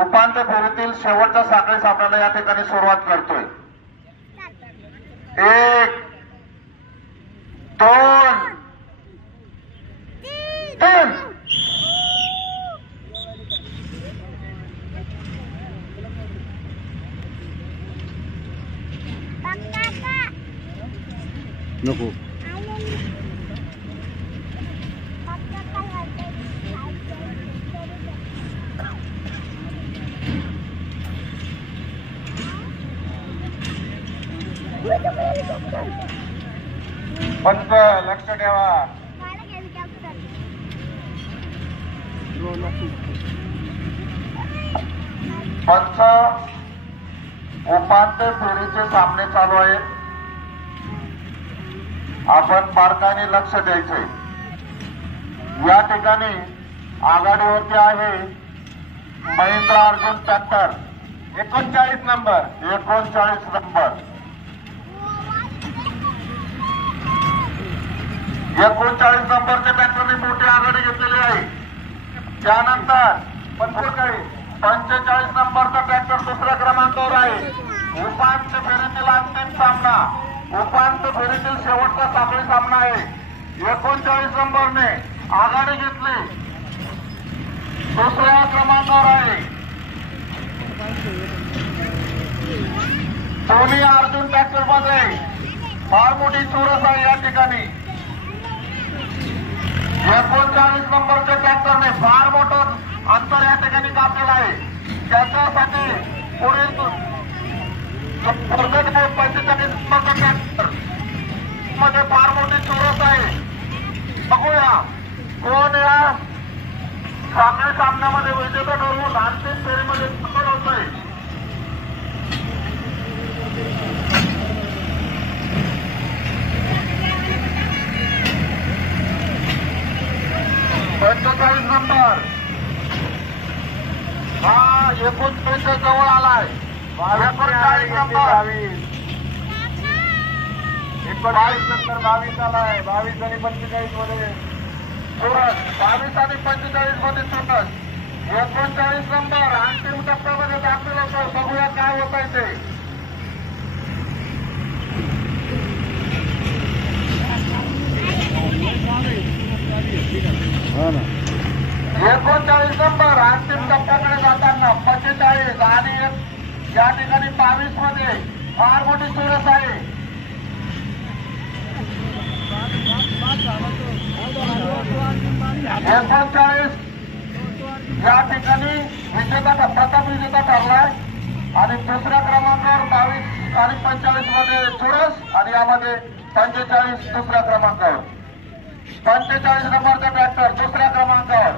उपांत्य फेरीतील शेवटच्या साखळी सामन्याला या ठिकाणी सुरुवात करतोय। 1 2 3 नको पंच लक्ष ठेवा। पंच उपांत्य फेरीचे सामने चालू आहेत। आपण बारकाईने लक्ष द्यायचे। या ठिकाणी आघाडीवरती आहे Mahindra Arjun tractor 39 number 39 number 39 नंबरच्या ट्रॅक्टरने मोठी आघाडी घेतलेली आहे। त्यानंतर 45 नंबरचा ट्रॅक्टर दुसऱ्या क्रमांकावर आहे। उपांत्य फेरीतील अंतिम सामना, उपांत्य फेरीतील शेवटचा साखळी सामना आहे। 39 नंबरने आघाडी घेतली, दुसऱ्या क्रमांकावर आहे। दोन्ही अर्जुन ट्रॅक्टर मध्ये फार मोठी चुरस आहे। या ठिकाणी 39 नंबरच्या ट्रॅक्टरने फार मोठं अंतर या ठिकाणी कापलेलं आहे। त्याच्यासाठी पुढील 45 नंबरचा ट्रॅक्टर मध्ये फार मोठी चुरस आहे। बघूया कोण या साखळी सामन्यामध्ये विजेता ठरवून अंतिम फेरीमध्ये सफल होतोय। पंचेचाळीस नंबर हा 39 जवळ आलाय। 39 नंबर 22 नंतर 22 आलाय। 22 आणि 45 मध्ये चुरस, 22 आणि 45 मध्ये चुरस। 39 नंबर अंतिम टप्प्यामध्ये दाखल होतो। बघूया काय होत आहे ते। हा ना 39 नंबर अंतिम टप्प्याकडे जाताना 45 आणि या ठिकाणी 22 मध्ये फार मोठी चुरस आहे। 39 या ठिकाणी विजेता प्रथम विजेता ठरलाय आणि दुसऱ्या क्रमांकावर 22 आणि 45 मध्ये चुरस आणि यामध्ये 45 दुसऱ्या क्रमांकावर। 45 नंबरचा ट्रॅक्टर दुसऱ्या क्रमांकावर